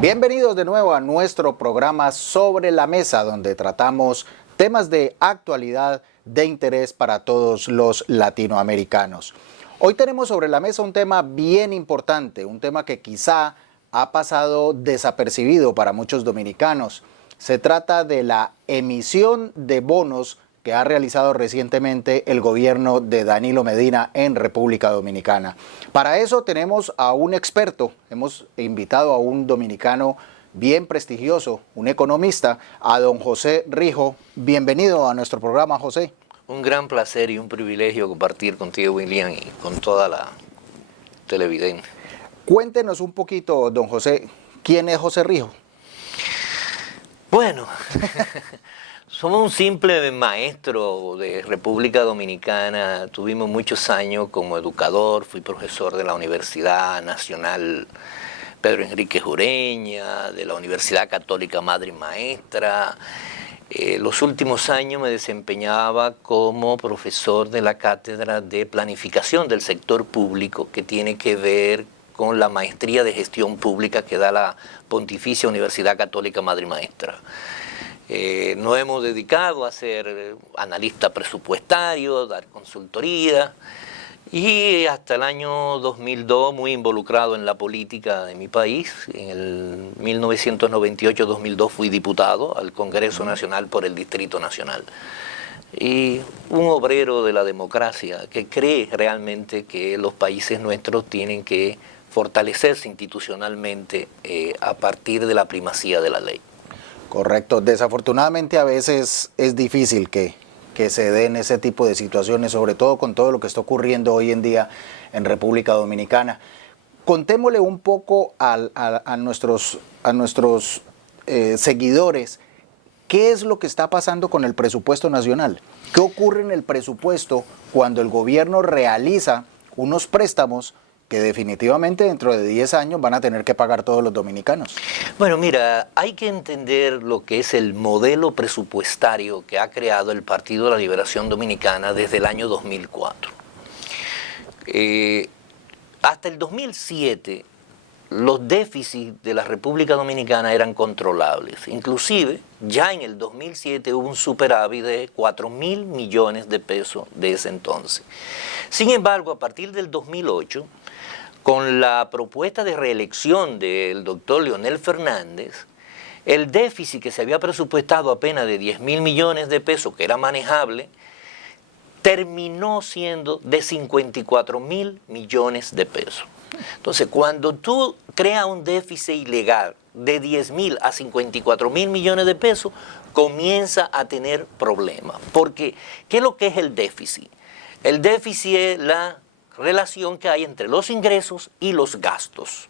Bienvenidos de nuevo a nuestro programa Sobre la Mesa, donde tratamos temas de actualidad de interés para todos los latinoamericanos. Hoy tenemos sobre la mesa un tema bien importante, un tema que quizá ha pasado desapercibido para muchos dominicanos. Se trata de la emisión de bonos que ha realizado recientemente el gobierno de Danilo Medina en República Dominicana. Para eso tenemos a un experto, hemos invitado a un dominicano bien prestigioso, un economista, a don José Rijo. Bienvenido a nuestro programa, José. Un gran placer y un privilegio compartir contigo, William, y con toda la televidente. Cuéntenos un poquito, don José, ¿quién es José Rijo? Bueno, somos un simple maestro de República Dominicana. Tuvimos muchos años como educador, fui profesor de la Universidad Nacional Pedro Enrique Ureña, de la Universidad Católica Madre y Maestra. Los últimos años me desempeñaba como profesor de la Cátedra de Planificación del Sector Público, que tiene que ver con la maestría de gestión pública que da la Pontificia Universidad Católica Madre y Maestra. Nos hemos dedicado a ser analista presupuestario, dar consultoría, y hasta el año 2002 muy involucrado en la política de mi país. En el 1998-2002 fui diputado al Congreso Nacional por el Distrito Nacional. Y un obrero de la democracia que cree realmente que los países nuestros tienen que fortalecerse institucionalmente a partir de la primacía de la ley. Correcto. Desafortunadamente a veces es difícil que se den ese tipo de situaciones, sobre todo con todo lo que está ocurriendo hoy en día en República Dominicana. Contémosle un poco a nuestros seguidores qué es lo que está pasando con el presupuesto nacional. ¿Qué ocurre en el presupuesto cuando el gobierno realiza unos préstamos que definitivamente dentro de 10 años van a tener que pagar todos los dominicanos? Bueno, mira, hay que entender lo que es el modelo presupuestario que ha creado el Partido de la Liberación Dominicana desde el año 2004. Hasta el 2007, los déficits de la República Dominicana eran controlables. Inclusive, ya en el 2007 hubo un superávit de 4.000 millones de pesos de ese entonces. Sin embargo, a partir del 2008, con la propuesta de reelección del doctor Leonel Fernández, el déficit que se había presupuestado apenas de 10.000 millones de pesos, que era manejable, terminó siendo de 54.000 millones de pesos. Entonces, cuando tú creas un déficit ilegal de 10.000 a 54.000 millones de pesos, comienza a tener problemas. Porque, ¿qué es lo que es el déficit? El déficit es la relación que hay entre los ingresos y los gastos.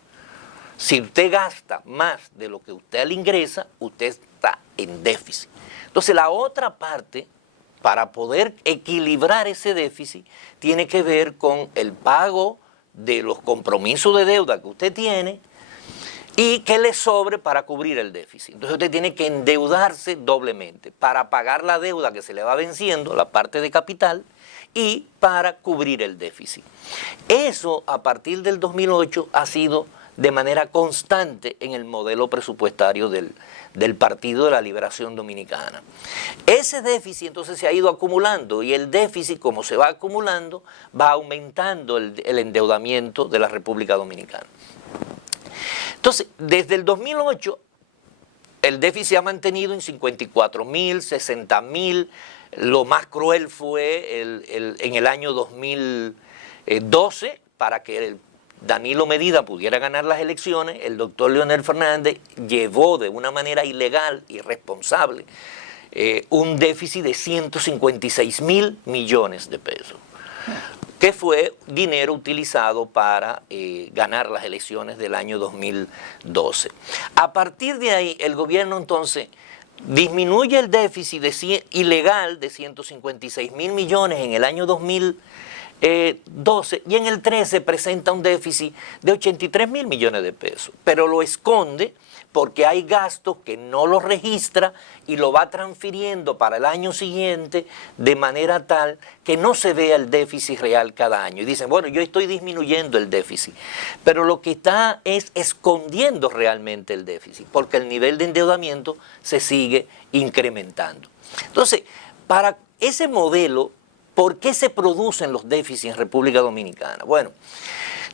Si usted gasta más de lo que usted le ingresa, usted está en déficit. Entonces, la otra parte, para poder equilibrar ese déficit, tiene que ver con el pago de los compromisos de deuda que usted tiene y que le sobre para cubrir el déficit. Entonces usted tiene que endeudarse doblemente para pagar la deuda que se le va venciendo, la parte de capital, y para cubrir el déficit. Eso a partir del 2008 ha sido de manera constante en el modelo presupuestario del Partido de la Liberación Dominicana. Ese déficit entonces se ha ido acumulando y el déficit, como se va acumulando, va aumentando el endeudamiento de la República Dominicana. Entonces, desde el 2008, el déficit se ha mantenido en 54.000, 60.000. Lo más cruel fue en el año 2012, para que Danilo Medina pudiera ganar las elecciones. El doctor Leonel Fernández llevó de una manera ilegal, irresponsable, un déficit de 156.000 millones de pesos, que fue dinero utilizado para ganar las elecciones del año 2012. A partir de ahí, el gobierno entonces disminuye el déficit ilegal de 156.000 millones en el año 2012 y en el 13 presenta un déficit de 83.000 millones de pesos, pero lo esconde porque hay gastos que no los registra y lo va transfiriendo para el año siguiente de manera tal que no se vea el déficit real cada año. Y dicen, bueno, yo estoy disminuyendo el déficit, pero lo que está es escondiendo realmente el déficit, porque el nivel de endeudamiento se sigue incrementando. Entonces, para ese modelo, ¿por qué se producen los déficits en República Dominicana? Bueno,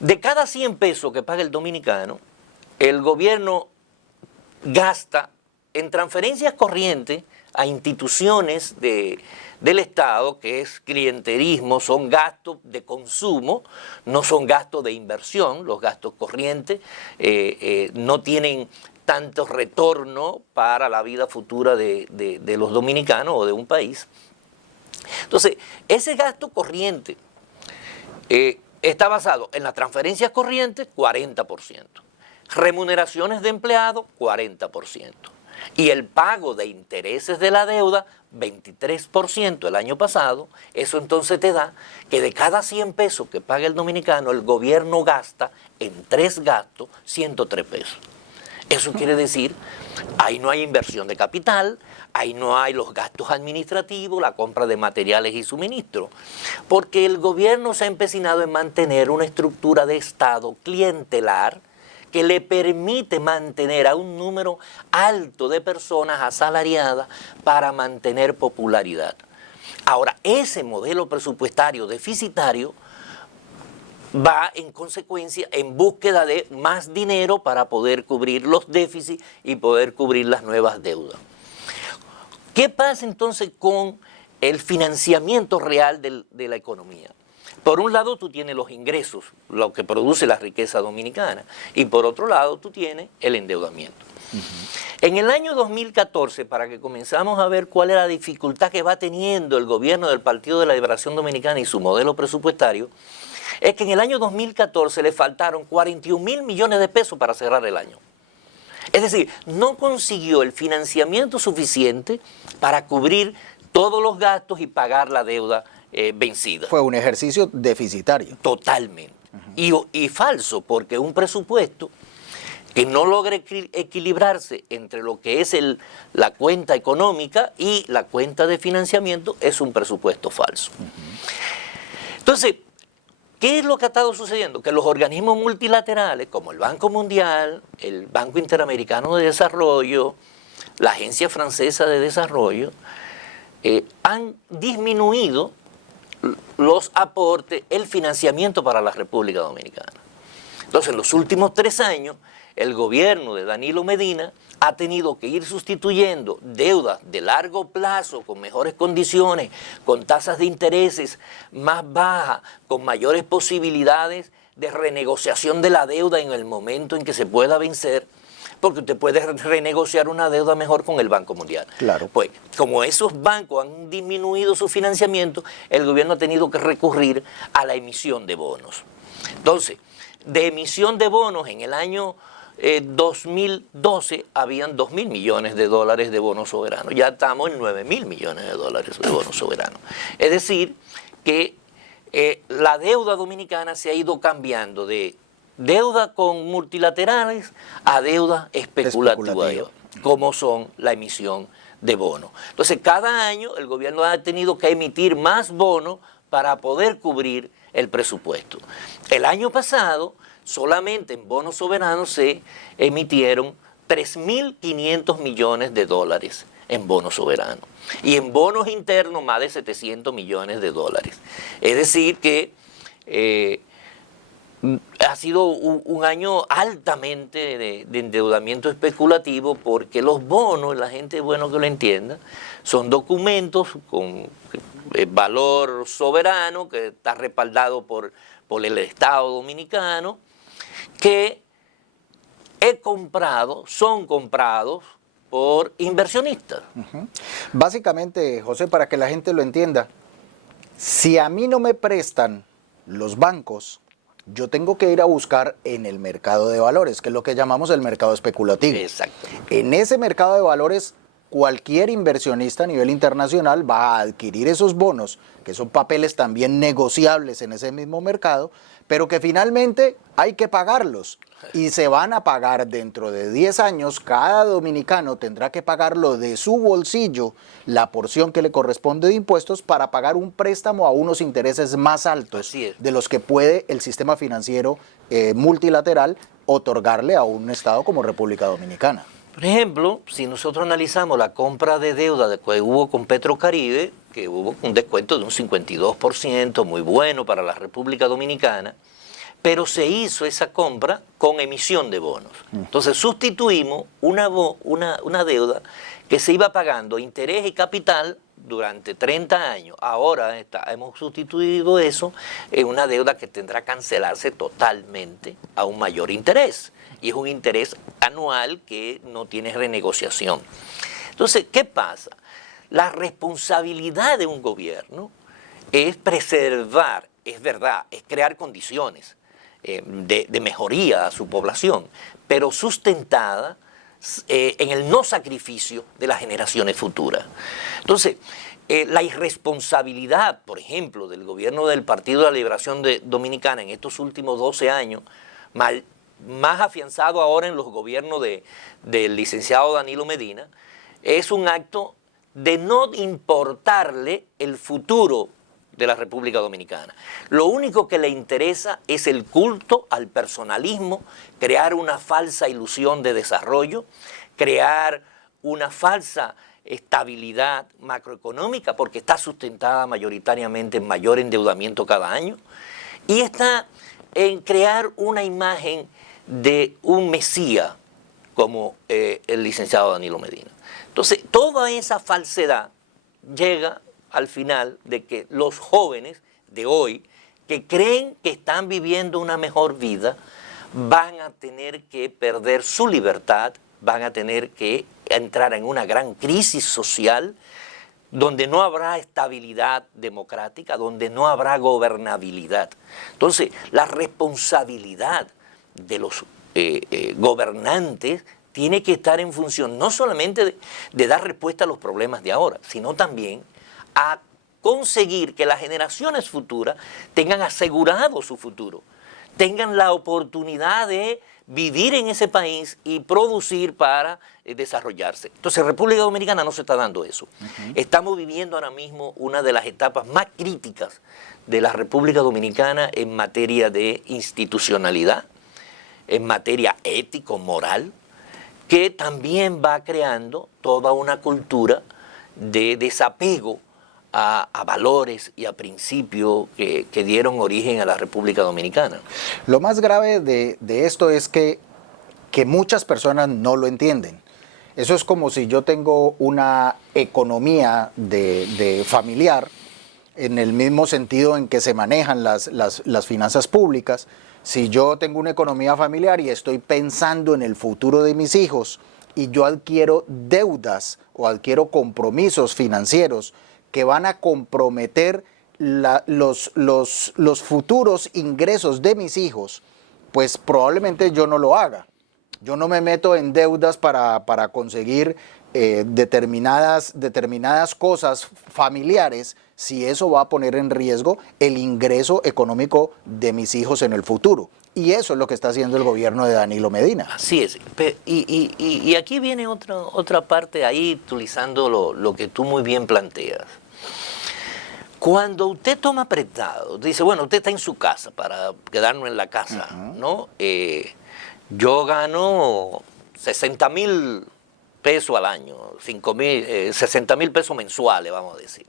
de cada 100 pesos que paga el dominicano, el gobierno gasta en transferencias corrientes a instituciones del Estado, que es clientelismo, son gastos de consumo, no son gastos de inversión. Los gastos corrientes no tienen tanto retorno para la vida futura de los dominicanos o de un país. Entonces, ese gasto corriente está basado en las transferencias corrientes, 40%, remuneraciones de empleados, 40%, y el pago de intereses de la deuda, 23% el año pasado. Eso entonces te da que de cada 100 pesos que paga el dominicano, el gobierno gasta en 3 gastos 103 pesos. Eso quiere decir, ahí no hay inversión de capital, ahí no hay los gastos administrativos, la compra de materiales y suministros, porque el gobierno se ha empecinado en mantener una estructura de Estado clientelar que le permite mantener a un número alto de personas asalariadas para mantener popularidad. Ahora, ese modelo presupuestario deficitario va en consecuencia en búsqueda de más dinero para poder cubrir los déficits y poder cubrir las nuevas deudas. ¿Qué pasa entonces con el financiamiento real de la economía? Por un lado tú tienes los ingresos, lo que produce la riqueza dominicana, y por otro lado tú tienes el endeudamiento. En el año 2014, para que comenzamos a ver cuál es la dificultad que va teniendo el gobierno del Partido de la Liberación Dominicana y su modelo presupuestario, es que en el año 2014 le faltaron 41.000 millones de pesos para cerrar el año. Es decir, no consiguió el financiamiento suficiente para cubrir todos los gastos y pagar la deuda vencida. Fue un ejercicio deficitario. Totalmente. Y falso, porque un presupuesto que no logra equilibrarse entre lo que es la cuenta económica y la cuenta de financiamiento es un presupuesto falso. Entonces, ¿qué es lo que ha estado sucediendo? Que los organismos multilaterales, como el Banco Mundial, el Banco Interamericano de Desarrollo, la Agencia Francesa de Desarrollo, han disminuido los aportes, el financiamiento para la República Dominicana. Entonces, en los últimos 3 años, el gobierno de Danilo Medina ha tenido que ir sustituyendo deudas de largo plazo con mejores condiciones, con tasas de intereses más bajas, con mayores posibilidades de renegociación de la deuda en el momento en que se pueda vencer, porque usted puede renegociar una deuda mejor con el Banco Mundial. Claro. Pues, como esos bancos han disminuido su financiamiento, el gobierno ha tenido que recurrir a la emisión de bonos. Entonces, de emisión de bonos en el año 2012 habían 2.000 millones de dólares de bonos soberanos. Ya estamos en 9.000 millones de dólares de bonos soberanos. Es decir, que la deuda dominicana se ha ido cambiando de deuda con multilaterales a deuda especulativa, como son la emisión de bonos. Entonces, cada año el gobierno ha tenido que emitir más bonos para poder cubrir el presupuesto. El año pasado, solamente en bonos soberanos se emitieron 3.500 millones de dólares en bonos soberanos. Y en bonos internos más de 700 millones de dólares. Es decir que ha sido un año altamente de endeudamiento especulativo, porque los bonos, la gente es bueno que lo entienda, son documentos con valor soberano que está respaldado por el Estado dominicano, que son comprados por inversionistas. Básicamente, José, para que la gente lo entienda, si a mí no me prestan los bancos, yo tengo que ir a buscar en el mercado de valores, que es lo que llamamos el mercado especulativo. Exacto. En ese mercado de valores, cualquier inversionista a nivel internacional va a adquirir esos bonos, que son papeles también negociables en ese mismo mercado, pero que finalmente hay que pagarlos y se van a pagar dentro de 10 años. Cada dominicano tendrá que pagarlo de su bolsillo, la porción que le corresponde de impuestos, para pagar un préstamo a unos intereses más altos de los que puede el sistema financiero multilateral otorgarle a un estado como República Dominicana. Por ejemplo, si nosotros analizamos la compra de deuda que hubo con Petrocaribe, que hubo un descuento de un 52%, muy bueno para la República Dominicana, pero se hizo esa compra con emisión de bonos. Entonces sustituimos una deuda que se iba pagando interés y capital durante 30 años. Ahora hemos sustituido eso en una deuda que tendrá que cancelarse totalmente a un mayor interés. Y es un interés anual que no tiene renegociación. Entonces, ¿qué pasa? La responsabilidad de un gobierno es preservar, es verdad, es crear condiciones de mejoría a su población, pero sustentada en el no sacrificio de las generaciones futuras. Entonces, la irresponsabilidad, por ejemplo, del gobierno del Partido de la Liberación Dominicana en estos últimos 12 años, más afianzado ahora en los gobiernos del licenciado Danilo Medina, es un acto de no importarle el futuro de la República Dominicana. Lo único que le interesa es el culto al personalismo, crear una falsa ilusión de desarrollo, crear una falsa estabilidad macroeconómica, porque está sustentada mayoritariamente en mayor endeudamiento cada año, y está en crear una imagen de un mesías como el licenciado Danilo Medina. Entonces, toda esa falsedad llega al final de que los jóvenes de hoy, que creen que están viviendo una mejor vida, van a tener que perder su libertad, van a tener que entrar en una gran crisis social, donde no habrá estabilidad democrática, donde no habrá gobernabilidad. Entonces, la responsabilidad de los gobernantes tiene que estar en función no solamente de dar respuesta a los problemas de ahora, sino también a conseguir que las generaciones futuras tengan asegurado su futuro, tengan la oportunidad de vivir en ese país y producir para desarrollarse. Entonces, República Dominicana no se está dando eso. Estamos viviendo ahora mismo una de las etapas más críticas de la República Dominicana en materia de institucionalidad, en materia ético-moral, que también va creando toda una cultura de desapego a valores y a principios que dieron origen a la República Dominicana. Lo más grave de esto es que muchas personas no lo entienden. Eso es como si yo tengo una economía de familiar, en el mismo sentido en que se manejan las finanzas públicas. Si yo tengo una economía familiar y estoy pensando en el futuro de mis hijos y yo adquiero deudas o adquiero compromisos financieros que van a comprometer los futuros ingresos de mis hijos, pues probablemente yo no lo haga. Yo no me meto en deudas para conseguir determinadas cosas familiares, si eso va a poner en riesgo el ingreso económico de mis hijos en el futuro. Y eso es lo que está haciendo el gobierno de Danilo Medina. Así es. Y aquí viene otra parte, ahí utilizando lo que tú muy bien planteas. Cuando usted toma prestado, dice, bueno, usted está en su casa, para quedarnos en la casa, ¿no? Yo gano 60,000 pesos al año, 60,000 pesos mensuales, vamos a decir.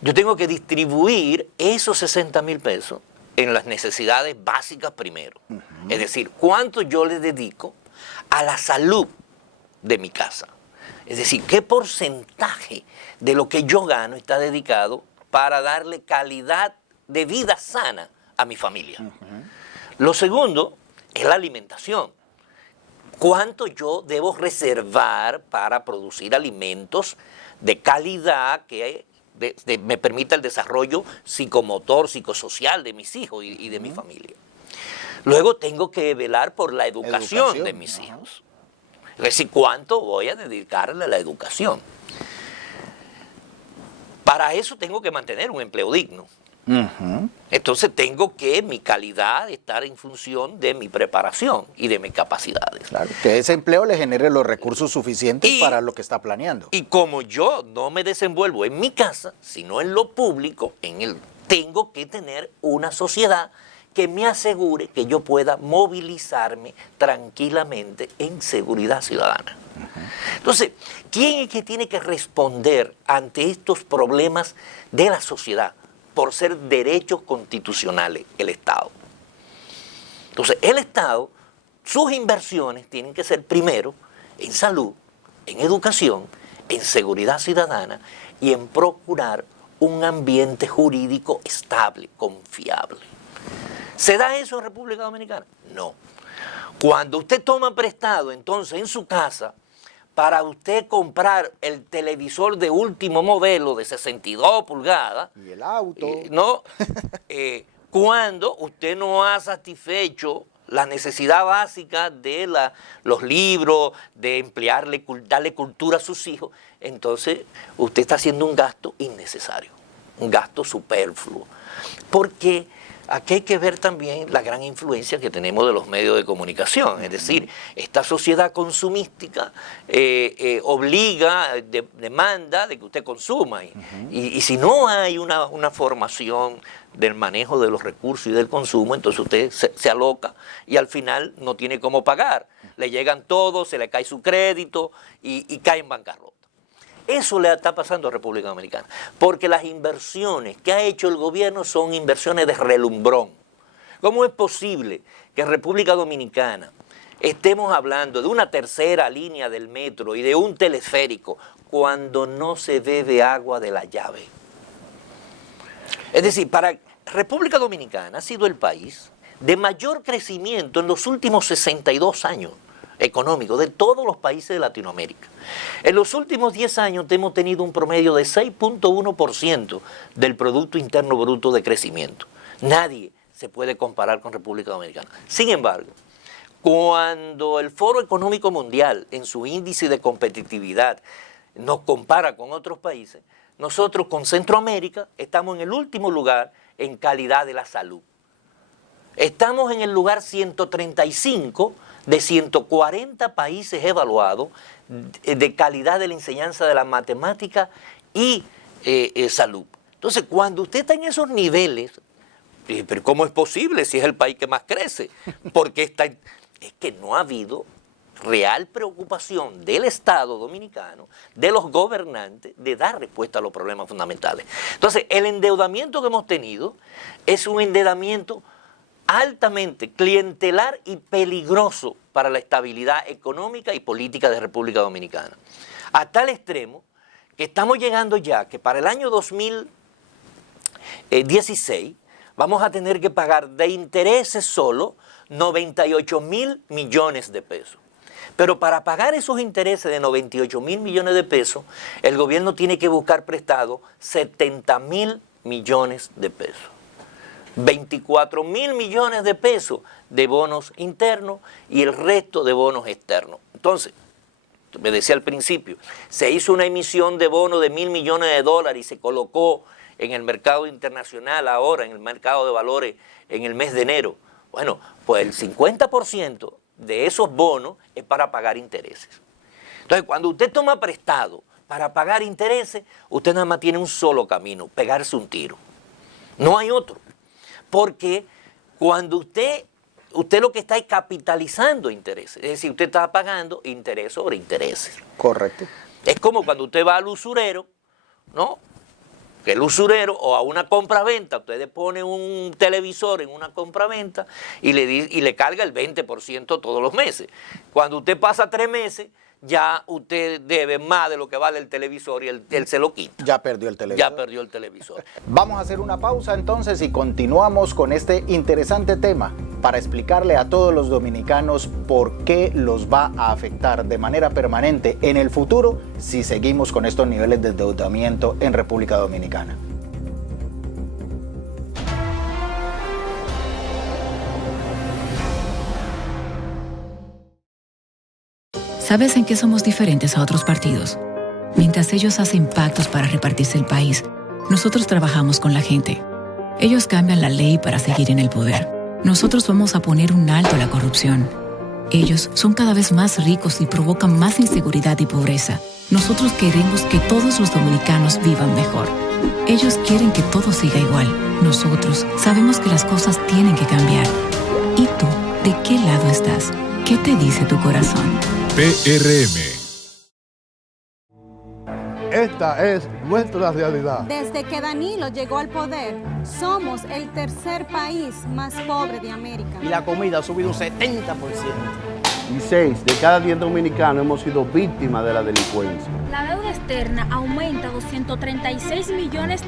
Yo tengo que distribuir esos 60,000 pesos en las necesidades básicas primero. Es decir, cuánto yo le dedico a la salud de mi casa. Es decir, qué porcentaje de lo que yo gano está dedicado para darle calidad de vida sana a mi familia. Lo segundo es la alimentación. ¿Cuánto yo debo reservar para producir alimentos de calidad que me permita el desarrollo psicomotor, psicosocial de mis hijos y de mi familia? Luego tengo que velar por la educación de mis hijos. Es decir, ¿cuánto voy a dedicarle a la educación? Para eso tengo que mantener un empleo digno. Entonces tengo que mi calidad estar en función de mi preparación y de mis capacidades. Claro, que ese empleo le genere los recursos suficientes para lo que está planeando. Y como yo no me desenvuelvo en mi casa, sino en lo público, tengo que tener una sociedad que me asegure que yo pueda movilizarme tranquilamente en seguridad ciudadana. Entonces, ¿quién es que tiene que responder ante estos problemas de la sociedad? Por ser derechos constitucionales, el Estado. Entonces, el Estado, sus inversiones tienen que ser primero en salud, en educación, en seguridad ciudadana y en procurar un ambiente jurídico estable, confiable. ¿Se da eso en República Dominicana? No. Cuando usted toma prestado, entonces, en su casa, para usted comprar el televisor de último modelo de 62 pulgadas. Y el auto. Cuando usted no ha satisfecho la necesidad básica de los libros, de darle cultura a sus hijos, entonces usted está haciendo un gasto innecesario, un gasto superfluo. Porque aquí hay que ver también la gran influencia que tenemos de los medios de comunicación. Es decir, esta sociedad consumística obliga, demanda de que usted consuma. Y si no hay una formación del manejo de los recursos y del consumo, entonces usted se aloca y al final no tiene cómo pagar. Le llegan todos, se le cae su crédito y cae en bancarrota. Eso le está pasando a República Dominicana, porque las inversiones que ha hecho el gobierno son inversiones de relumbrón. ¿Cómo es posible que en República Dominicana estemos hablando de una tercera línea del metro y de un teleférico cuando no se bebe agua de la llave? Es decir, para República Dominicana ha sido el país de mayor crecimiento en los últimos 62 años económico de todos los países de Latinoamérica. En los últimos 10 años hemos tenido un promedio de 6.1% del Producto Interno Bruto de crecimiento. Nadie se puede comparar con República Dominicana. Sin embargo, cuando el Foro Económico Mundial en su índice de competitividad nos compara con otros países, nosotros con Centroamérica estamos en el último lugar en calidad de la salud. Estamos en el lugar 135 de 140 países evaluados de calidad de la enseñanza de la matemática y salud. Entonces, cuando usted está en esos niveles, pero ¿cómo es posible si es el país que más crece? Porque es que no ha habido real preocupación del Estado dominicano, de los gobernantes, de dar respuesta a los problemas fundamentales. Entonces, el endeudamiento que hemos tenido es un endeudamiento altamente clientelar y peligroso para la estabilidad económica y política de República Dominicana. A tal extremo que estamos llegando ya que para el año 2016 vamos a tener que pagar de intereses solo 98.000 millones de pesos. Pero para pagar esos intereses de 98.000 millones de pesos, el gobierno tiene que buscar prestado 70.000 millones de pesos. 24.000 millones de pesos de bonos internos y el resto de bonos externos. Entonces, me decía al principio, se hizo una emisión de bonos de $1.000 millones y se colocó en el mercado internacional ahora, en el mercado de valores, en el mes de enero. Bueno, pues el 50% de esos bonos es para pagar intereses. Entonces, cuando usted toma prestado para pagar intereses, usted nada más tiene un solo camino, pegarse un tiro. No hay otro. Porque cuando usted lo que está es capitalizando intereses, es decir, usted está pagando interés sobre intereses. Correcto. Es como cuando usted va al usurero, ¿no? Que el usurero o a una compraventa, usted pone un televisor en una compraventa y le carga el 20% todos los meses. Cuando usted pasa 3 meses, ya usted debe más de lo que vale el televisor y él se lo quita. Ya perdió el televisor. Ya perdió el televisor. Vamos a hacer una pausa entonces y continuamos con este interesante tema para explicarle a todos los dominicanos por qué los va a afectar de manera permanente en el futuro si seguimos con estos niveles de endeudamiento en República Dominicana. ¿Sabes en qué somos diferentes a otros partidos? Mientras ellos hacen pactos para repartirse el país, nosotros trabajamos con la gente. Ellos cambian la ley para seguir en el poder. Nosotros vamos a poner un alto a la corrupción. Ellos son cada vez más ricos y provocan más inseguridad y pobreza. Nosotros queremos que todos los dominicanos vivan mejor. Ellos quieren que todo siga igual. Nosotros sabemos que las cosas tienen que cambiar. ¿Y tú, de qué lado estás? ¿Qué te dice tu corazón? PRM. Esta es nuestra realidad. Desde que Danilo llegó al poder, somos el tercer país más pobre de América. Y la comida ha subido un 70%. Y 6 de cada 10 dominicanos hemos sido víctimas de la delincuencia. La deuda externa aumenta $236 millones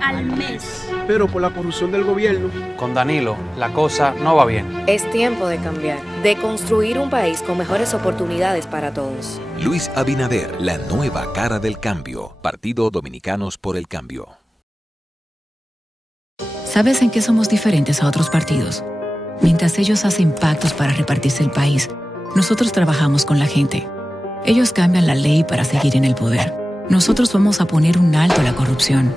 al mes. Pero por la corrupción del gobierno. Con Danilo, la cosa no va bien. Es tiempo de cambiar, de construir un país con mejores oportunidades para todos. Luis Abinader, la nueva cara del cambio. Partido Dominicanos por el Cambio. ¿Sabes en qué somos diferentes a otros partidos? Mientras ellos hacen pactos para repartirse el país, nosotros trabajamos con la gente. Ellos cambian la ley para seguir en el poder. Nosotros vamos a poner un alto a la corrupción.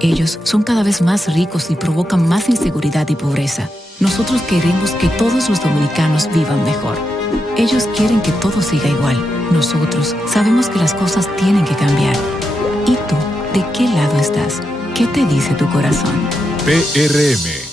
Ellos son cada vez más ricos y provocan más inseguridad y pobreza. Nosotros queremos que todos los dominicanos vivan mejor. Ellos quieren que todo siga igual. Nosotros sabemos que las cosas tienen que cambiar. ¿Y tú, de qué lado estás? ¿Qué te dice tu corazón? PRM.